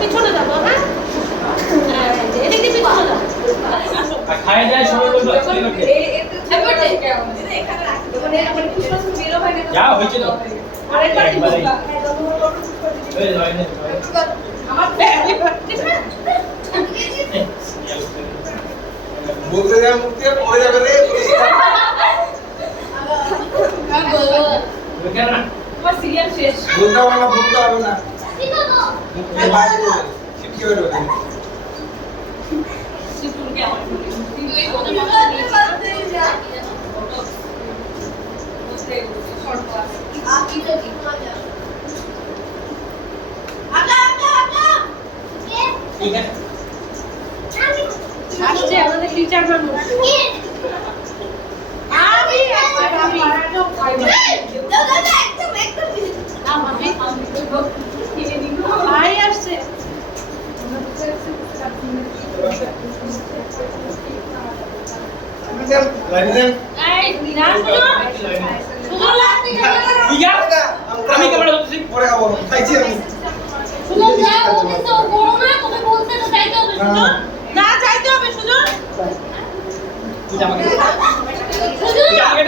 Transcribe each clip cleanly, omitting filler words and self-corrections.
পিছনে যাবো। হ্যাঁ এদিকে পিছনে যাবো। খায় যায় সবাই বলবো যা হয়েছে তো বলতে যা মুক্তি পড়ে যাবে রে সিরিয়াল শেষ। বলতে হবে না বাইরে শিখতে হবে আসছে আমাদের টিচার মানুষ। ভাই আসছে। আমি কেমন হচ্ছি পরে খাবো খাইছি আমি না চাইতে হবে শুধু তুই আমাকে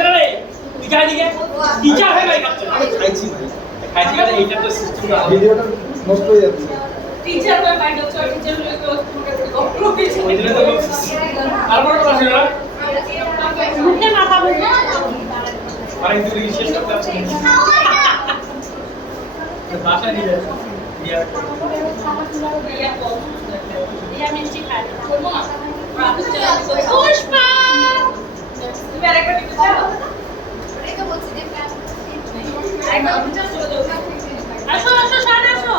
রে তুই যা দিকে টিচার হয়ে ভাই বাচ্চা আমি খাইছি ভাই খাইছি মানে এইটা তো সিস্টেম ভিডিওটা নষ্ট হয়ে যাচ্ছে টিচার হয়ে ভাই টিচার হয়ে তো তোমাকে গপ্প কিছু এইটা তো তারপর কথা ছিল না মুখে মাথা বলবে আরে তুই শেষ করতে পারছিস বাসা নিয়ে ইয়া মিষ্টি খাই করবো না পুষ্পা তুমি আরেকটা দিতে চাও আসো আসো সামনে আসো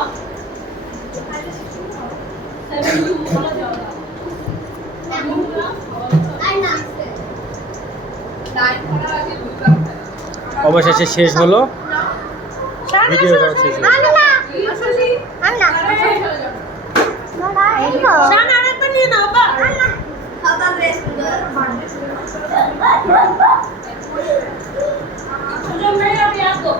অবশেষে শেষ হলো ভিডিওটা শেষ হলো সামনে আরেকটা নিয়ে নাও বা সুযোগ নেই আমি আসবো